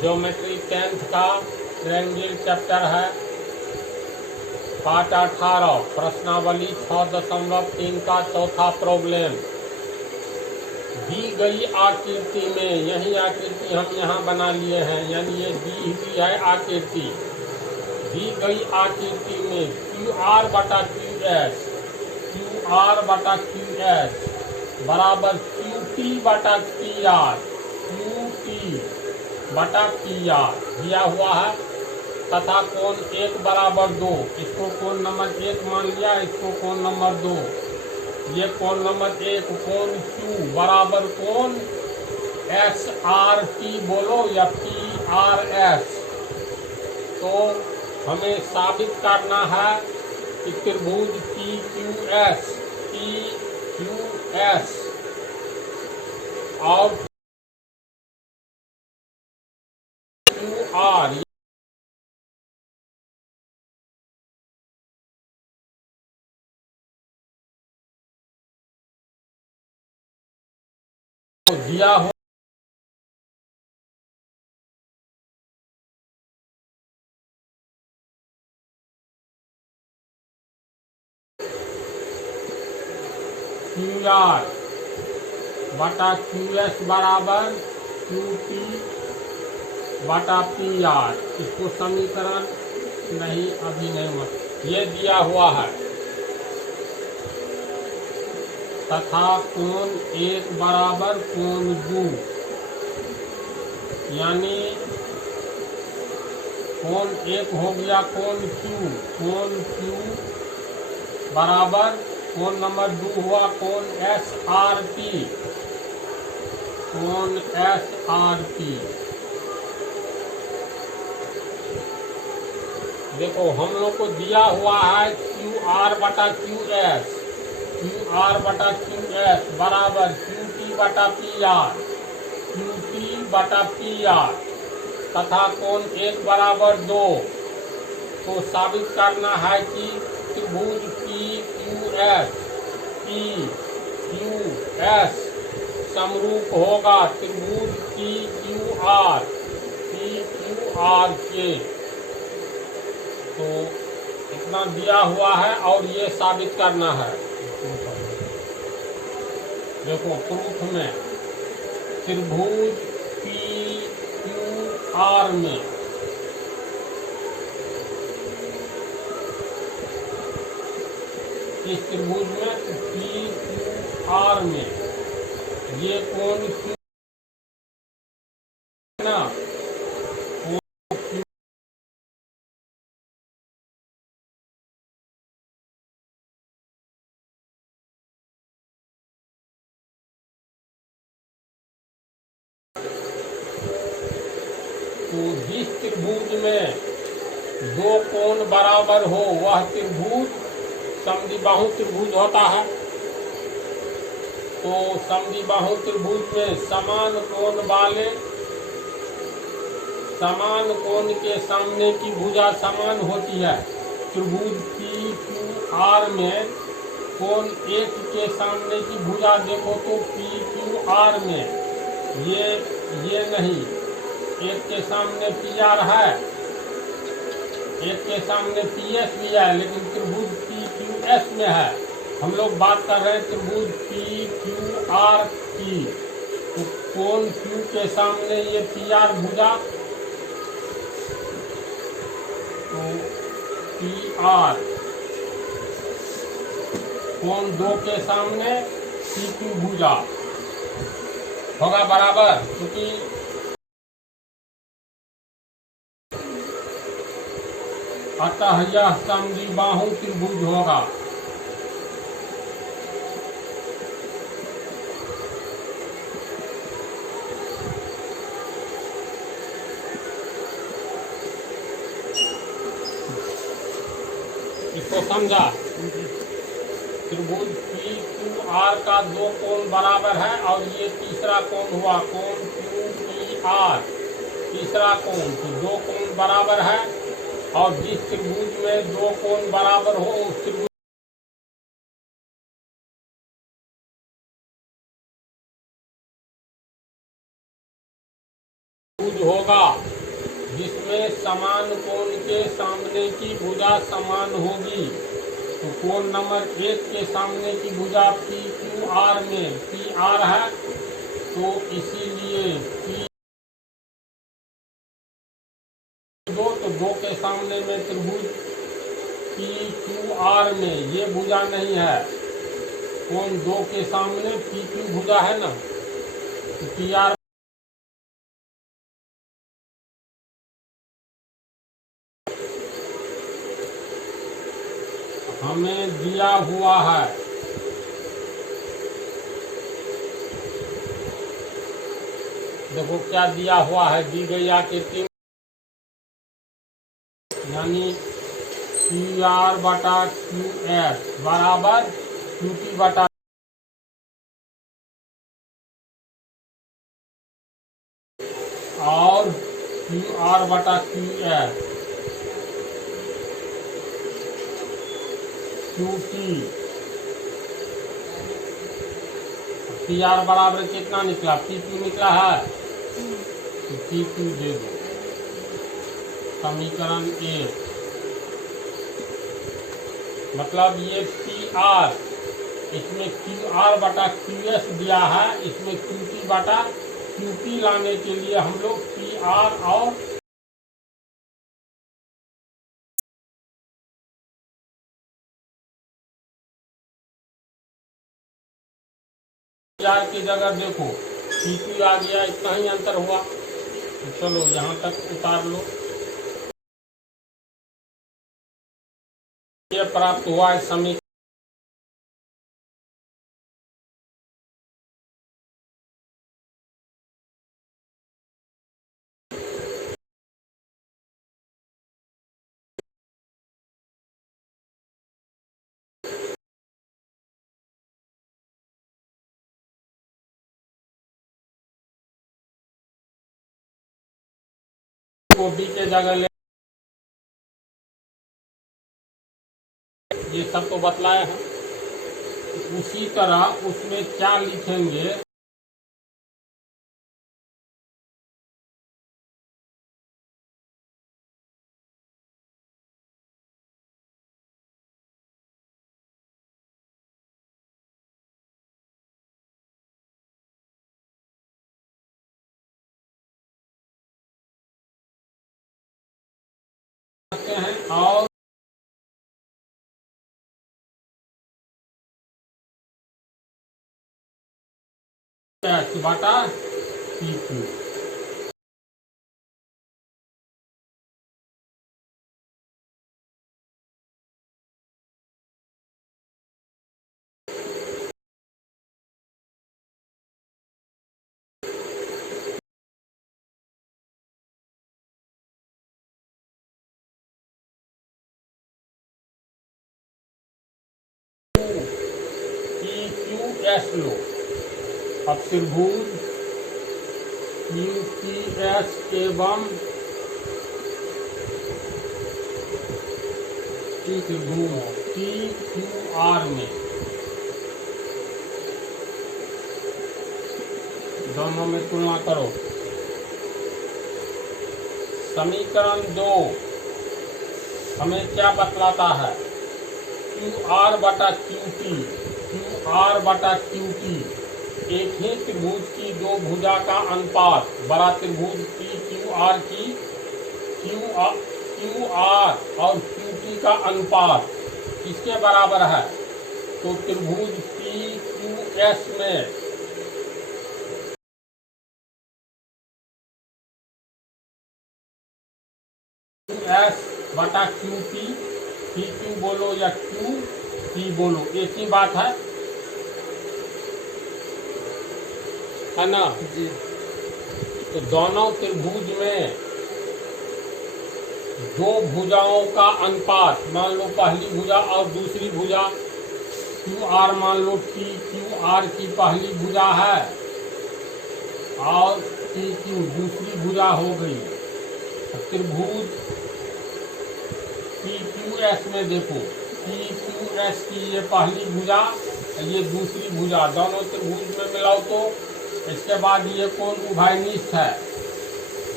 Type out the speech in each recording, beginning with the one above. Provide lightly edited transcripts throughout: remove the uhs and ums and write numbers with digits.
Geometry 10th का triangle chapter है, पाठ 18, प्रश्नावली 6.3 का चौथा प्रॉब्लम। दी गई आकृति में, यही आकृति हम यहाँ बना लिए हैं, यानी ये दी हुई है आकृति। दी गई आकृति में QR बटा QS बराबर QT बटा PR, QT बटा PR दिया हुआ है, तथा कोण 1 बराबर 2, इसको कोण नंबर 1 मान लिया, इसको कोण नंबर 2। ये कोण नंबर 1 कोण Q बराबर कोण SRT बोलो या PRS। तो हमें साबित करना है कि त्रिभुज PQS और QR दिया हो QR बटा QS बराबर QT बटा PR। इसको समीकरण नहीं, अभी नहीं हुआ, ये दिया हुआ है। तथा कोण 1 बराबर कोण 2, यानी कोण 1 हो गया कोण Q बराबर कोण नंबर 2 हुआ कोण SRT। देखो हम लोग को दिया हुआ है QR बटा QS बराबर QT बटा PR तथा कोण 1 बराबर 2। तो साबित करना है कि त्रिभुज PQS समरूप होगा त्रिभुज PQR के। तो इतना दिया हुआ है और ये साबित करना है। देखो प्रूफ में त्रिभुज PQR में इस त्रिभुज में PQR में ये कोण Q ना तो जिस त्रिभुज में दो कोण बराबर हो वह त्रिभुज समद्विबाहु त्रिभुज होता है। तो समद्विबाहु त्रिभुज में समान कोण वाले समान कोण के सामने की भुजा समान होती है। त्रिभुज PQR में कोण 1 के सामने की भुजा देखो तो PQR में ये नहीं, 1 के सामने PR है, 1 के सामने PS भी है, लेकिन त्रिभुज PQS में है। हम लोग बात कर रहे हैं त्रिभुज PQR की। तो कोण Q के सामने ये PR भुजा, तो PR कोण 2 के सामने PQ भुजा होगा बराबर, क्योंकि अतः यह समद्विबाहु त्रिभुज होगा। इसको समझा? त्रिभुज PQR का 2 कोण बराबर है और ये तीसरा कोण हुआ कोण QPR, तीसरा कोण। तो 2 कोण बराबर है और जिस त्रिभुज में 2 कोण बराबर हो उस त्रिभुज त्रिभुज होगा जिसमें समान कोण के सामने की भुजा समान होगी। तो कोण नंबर 1 के सामने की भुजा पी क्यू आर में पी आर है, तो इसीलिए पी तो दो के सामने में त्रिभुज पी क्यू आर में ये भुजा नहीं है। कोण 2 के सामने पी क्यू भुजा है ना, तो पी आर हमें दिया हुआ है। देखो क्या दिया हुआ है, दी गई आकृति यानी क्यू आर बटा क्यू एस बराबर क्यू टी बटा और क्यू आर बटा Q S Q T. P R बराबर कितना निकला, पी क्यू निकला है, तो पी क्यू दे दो। समीकरण 1 मतलब ये पी आर, इसमें क्यू आर बटा क्यू एस दिया है, इसमें क्यू टी बटा क्यू टी लाने के लिए हम लोग पी आर और पी आर की जगह देखो पी क्यू आ गया, इतना ही अंतर हुआ। तो चलो यहाँ तक उतार लो। ये प्राप्त हुआ है समीकरण को बी के जगह ले, ये सब तो बतलाए हैं। उसी तरह उसमें क्या लिखेंगे, हैं और एच बटा P Q. P Q S लो, अब त्रिभुज क्यू पी एस एवं त्रिभुज पी क्यू आर में दोनों में तुलना करो। समीकरण 2 हमें क्या बतलाता है, क्यू आर बटा क्यू टी, क्यू आर बटा क्यू टी एक ही त्रिभुज की दो भुजा का अनुपात बड़ा त्रिभुज पी क्यू आर की क्यू आर और क्यू टी का अनुपात किसके बराबर है, तो त्रिभुज पी क्यू एस में क्यू एस बटा क्यू टी, पी क्यू बोलो या क्यू टी बोलो एक ही बात है ना जी। तो दोनों त्रिभुज में दो भुजाओं का अनुपात, मान लो पहली भुजा और दूसरी भुजा क्यू आर, मान लो पी क्यू आर की पहली भुजा है और पी क्यू दूसरी भुजा हो गई। त्रिभुज पी क्यू एस में देखो पी क्यू एस की ये पहली भुजा, ये दूसरी भुजा, दोनों त्रिभुज में मिलाओ तो इसके बाद ये कोण उभयनिष्ठ है,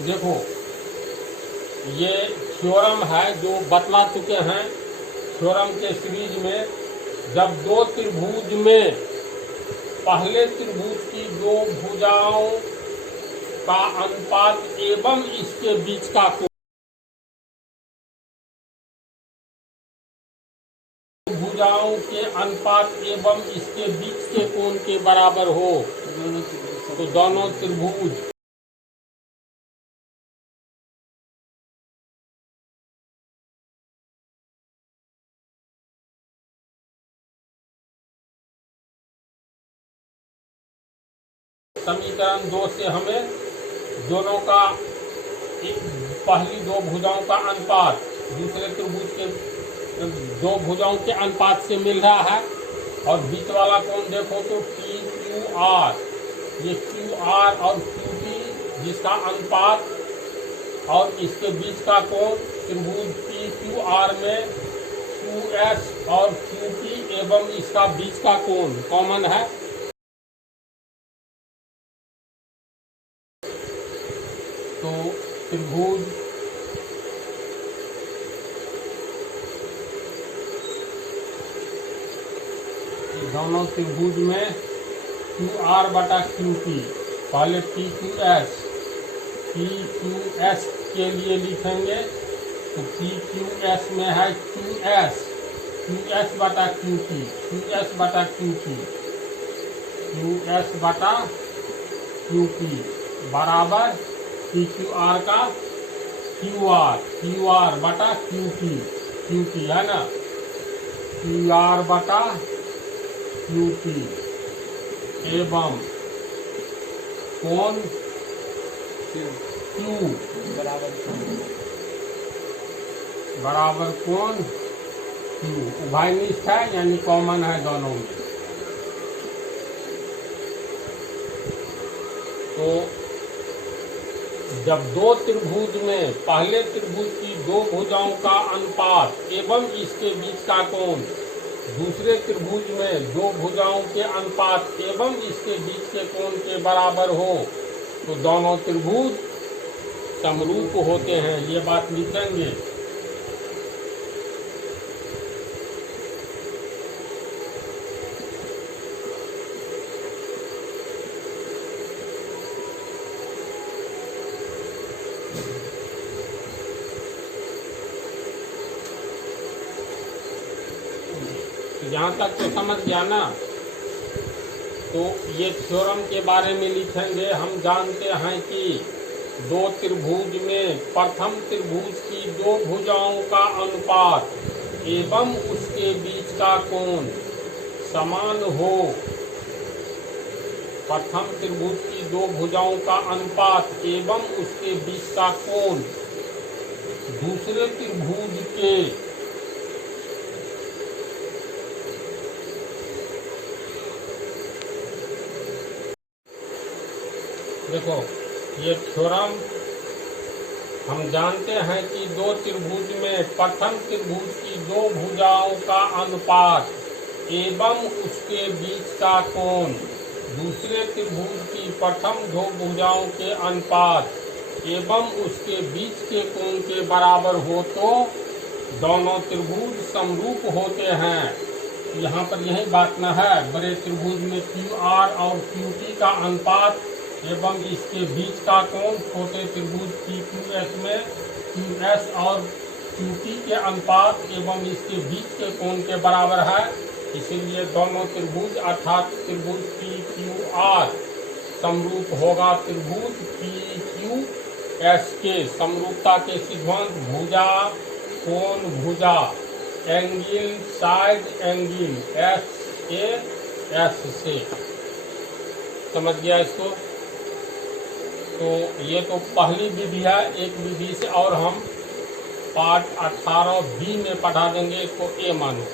देखो ये थ्योरम है जो बतला चुके हैं थ्योरम के सीरीज में। जब दो त्रिभुज में पहले त्रिभुज की दो भुजाओं का अनुपात एवं इसके बीच का कोण, भुजाओं के अनुपात एवं इसके बीच के कोण के बराबर हो तो दोनों त्रिभुज समीकरण 2 से हमें दोनों का पहली दो भुजाओं का अनुपात दूसरे त्रिभुज के दो भुजाओं के अनुपात से मिल रहा है। और बीच वाला कोण देखो तो पी क्यू आर, ये क्यू आर और क्यू पी जिसका अनुपात और इसके बीच का कोण त्रिभुज पी क्यू आर में क्यू एस और क्यू पी एवं इसका बीच का कोण कॉमन है। तो त्रिभुज दोनों त्रिभुज में क्यू आर बटा क्यू पी, पहले पी क्यू एस के लिए लिखेंगे तो पी क्यू एस में है क्यू एस बटा क्यू पी, क्यू एस बटा क्यू पी, क्यू एस बटा क्यू पी बराबर पी क्यू आर का क्यू आर बटा क्यू पी है ना, क्यू आर बटा क्यू पी एवं कोण क्यू बराबर कोण क्यू उभयनिष्ठ है यानी कॉमन है दोनों में। तो जब दो त्रिभुज में पहले त्रिभुज की दो भुजाओं का अनुपात एवं इसके बीच का कोण दूसरे त्रिभुज में दो भुजाओं के अनुपात एवं इसके बीच के कोण के बराबर हो तो दोनों त्रिभुज समरूप होते हैं, ये बात लिखेंगे। यहाँ तक तो समझ गया ना। तो ये थ्योरम के बारे में लिखेंगे। हम जानते हैं कि दो त्रिभुज में प्रथम त्रिभुज की दो भुजाओं का अनुपात एवं उसके बीच का कोण समान हो। प्रथम त्रिभुज की दो भुजाओं का अनुपात एवं उसके बीच का कोण दूसरे त्रिभुज के देखो ये थ्योरम हम जानते हैं कि दो त्रिभुज में प्रथम त्रिभुज की दो भुजाओं का अनुपात एवं उसके बीच का कोण दूसरे त्रिभुज की प्रथम दो भुजाओं के अनुपात एवं उसके बीच के कोण के बराबर हो तो दोनों त्रिभुज समरूप होते हैं। यहाँ पर यही बात न है। बड़े त्रिभुज में क्यू आर और क्यू टी का अनुपात एवं इसके बीच का कोण छोटे त्रिभुज पी क्यू एस में क्यू एस और क्यू टी के अनुपात एवं इसके बीच के कोण के बराबर है। इसीलिए दोनों त्रिभुज अर्थात त्रिभुज पी क्यू आर समरूप होगा त्रिभुज पी क्यू एस के। समरूपता के सिद्धांत भुजा कोण भुजा एंगल साइड एंगल एस से समझ गया इसको। तो ये तो पहली विधि है। एक विधि से और हम पाठ 18B में पढ़ा देंगे, इसको ए मानो।